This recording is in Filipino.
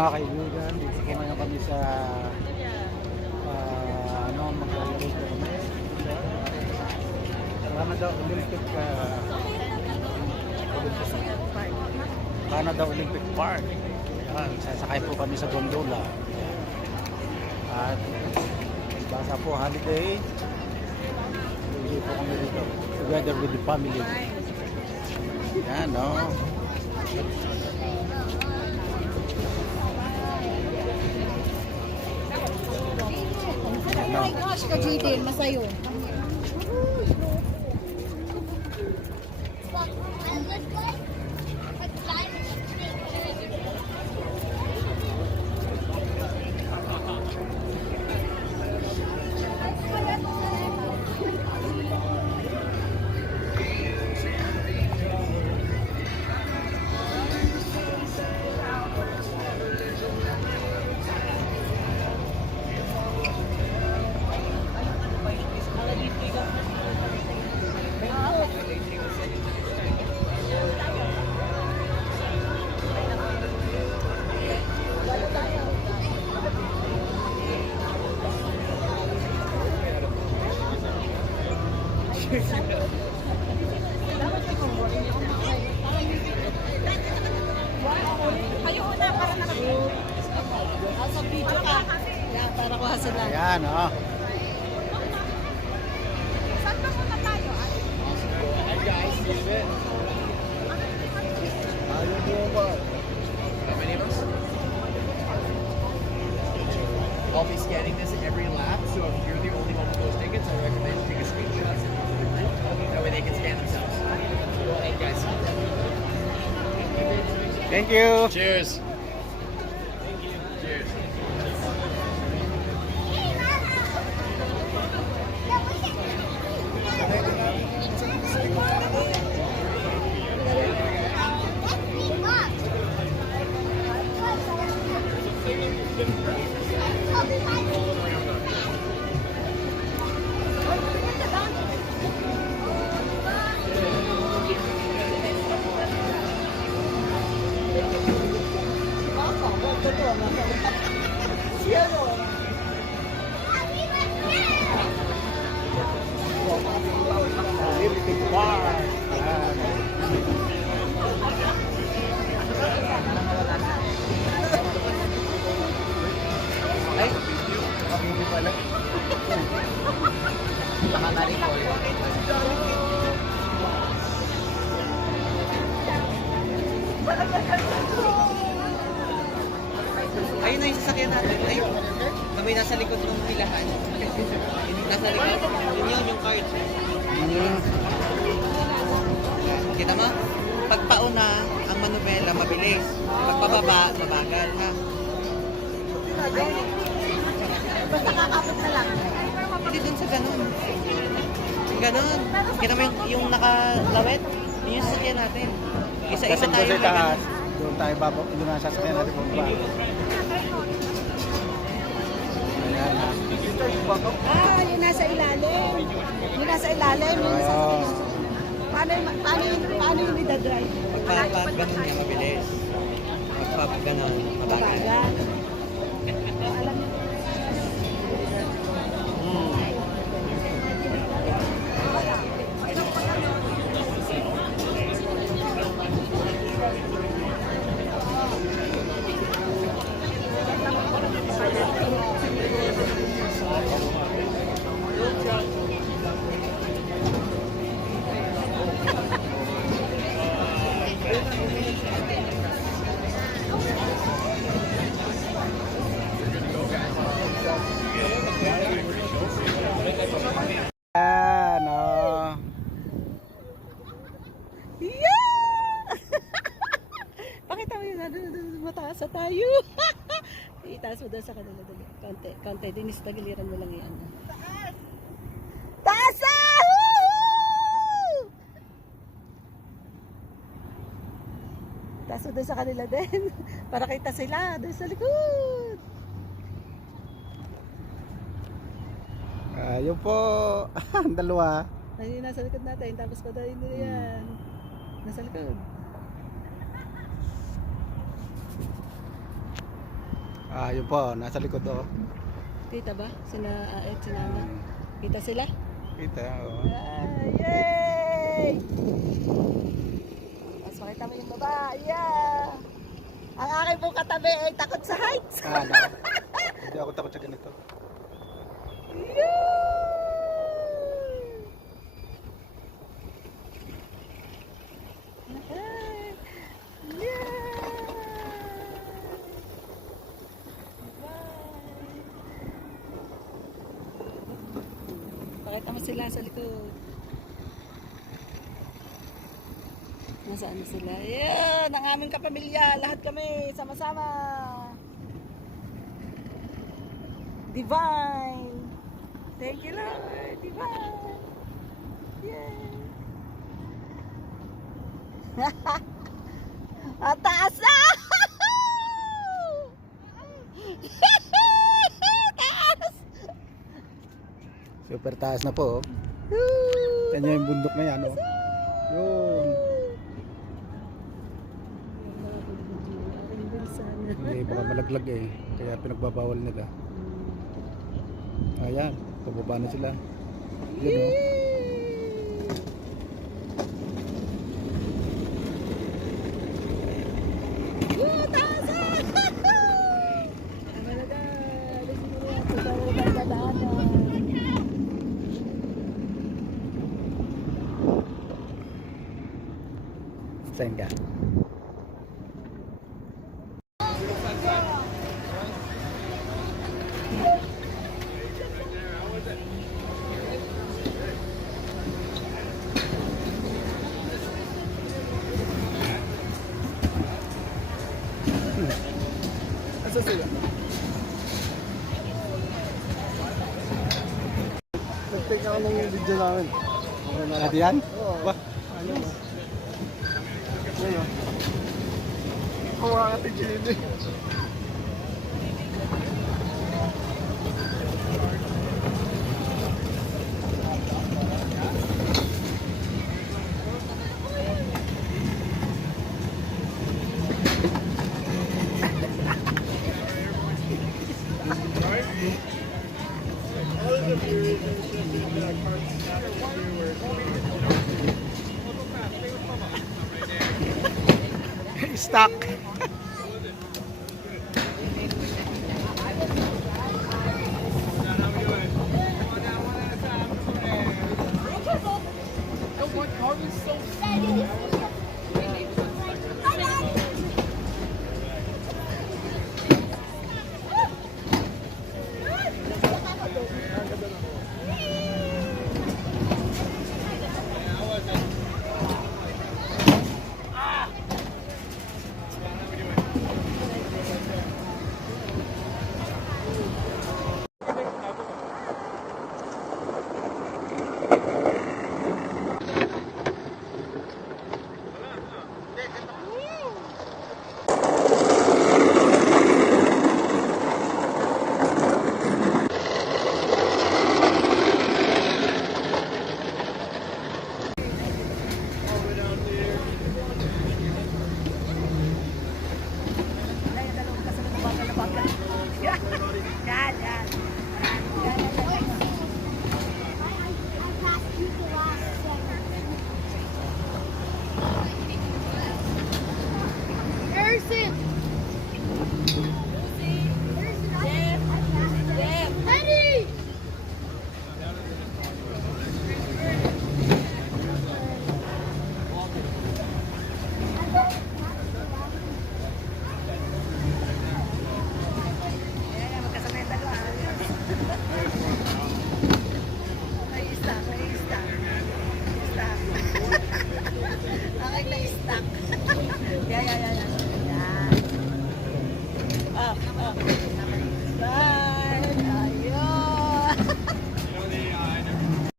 Mga kaibigan, dito ngayon kami sa maglalaro ko kami sa Canada Olympic Canada Olympic Park. Yan, sasakay po kami sa gondola. At basa po holiday. Hindi po kami dito together with the family. Yan, no? Oh my gosh, Kajidin, masayo. Kayo na para na sa video ka. Yan, para kuha sila. Ayan, oh. Saan ba muna tayo? Hi guys, How many of us? I'll be scanning this every lap, so if you're the only one with those tickets, I recommend you take a screenshot and send it to the group. That way they can scan themselves. Go ahead, guys. thank you. Cheers. Cheers. Olympic Park. Ayan. Ay, hindi pala. Baka na-recall. Ayun na yung sasakyan natin. Ayun. Kami nasa likod ng pilahan. Nasa likod. Yun yung card. Kita mo? Pagpauna, ang manubela, mabilis. Pagpababa, mabagal. Ha? Basta kakapit na lang. Hindi dun sa ganun. Yung ganun. Kita mo yung nakalawet? Yun yung sasakyan natin. Isa-isa Kasi tayo doon sa taas, mag- doon tayo baba, doon ang sasakyan natin baba. Ayan, ha. Yung nasa ilalim. Yung nasa ilalim. Yung nasa Oh. paano yung nidadrive? Pag ganun niya, mabilis. Pag ganun, mabagal. Mabagal. Alam niyo. Ayan, oh. Yeah! Pakita mo yun, mataas na tayo. Itaas mo doon sa kanila. Konti, konti. Dinis, tagiliran mo lang yan. Taas! Taas na! Woohoo! Taas mo doon sa kanila din. Para kita sila doon sa likod. Ayun po. Ang dalawa. Ayun, nasa likod natin. Tapos pa tayo nila yan. Nasa likod. Ah, yun po, nasa likod oh. Kita ba? Sina Aet, sina Ana. Kita sila? Kita, oh. Yay! Mas makita mo yung baba. Yeah! Ang aking pong katabi ay takot sa heights. Ah, no. Hindi ako takot sa ganito. Pakita mo sila sa likod. Nasaan na sila? Yan! Ang aming kapamilya. Lahat kami sama-sama. Divine! Thank you, Lord! Divine! Yay! Ang taas na! Taas! Super taas na po, oh. Yan yung bundok na yan, oh. Yun. Hindi, baka malaglag eh. Kaya pinagbabawal nila. Ayan, pababa na sila. Yan, oh. Saan ka? Asa sila? Nag-take ako ng video namin. Adi yan? Ba? Ano mo? Ano? Kuha ka ti Chili. Stuck.